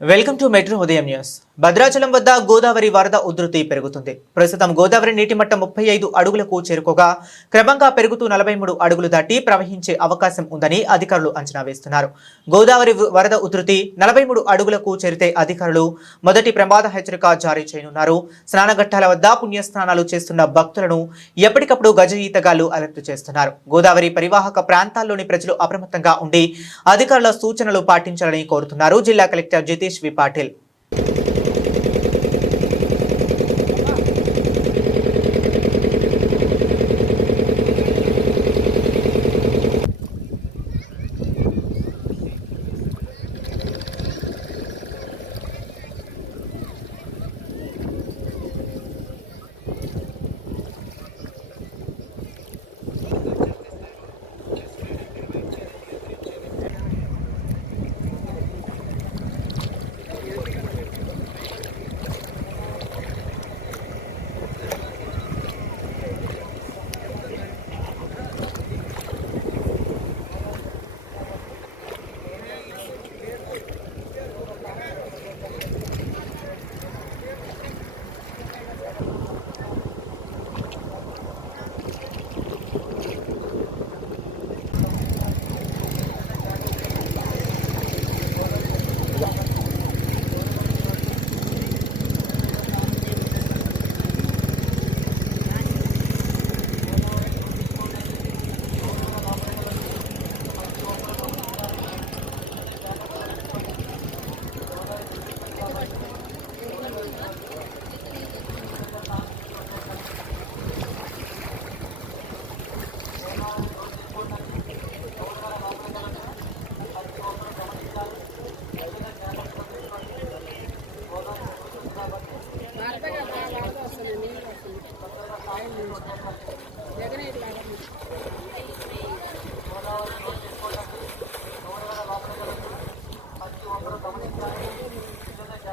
Welcome to metro ఉదయం news Bhadrachalam వద్ద గోదావరి వరద ఉధృతి పెరుగుతుంది. ప్రస్తుతం గోదావరి నీటి మట్టం ముప్పై ఐదు అడుగులకు చేరుకోగా క్రమంగా పెరుగుతూ నలభై మూడు అడుగులు దాటి ప్రవహించే అవకాశం ఉందని అధికారులు అంచనా వేస్తున్నారు. గోదావరి వరద ఉధృతి నలభై మూడు అడుగులకు చేరితే అధికారులు మొదటి ప్రమాద హెచ్చరిక జారీ చేయనున్నారు. స్నానఘట్టాల వద్ద పుణ్యస్నానాలు చేస్తున్న భక్తులను ఎప్పటికప్పుడు గజ ఈతగాళ్ళు అలర్ట్ చేస్తున్నారు. గోదావరి పరివాహక ప్రాంతాల్లోని ప్రజలు అప్రమత్తంగా ఉండి అధికారుల సూచనలు పాటించాలని కోరుతున్నారు జిల్లా collector Jitesh V Patil.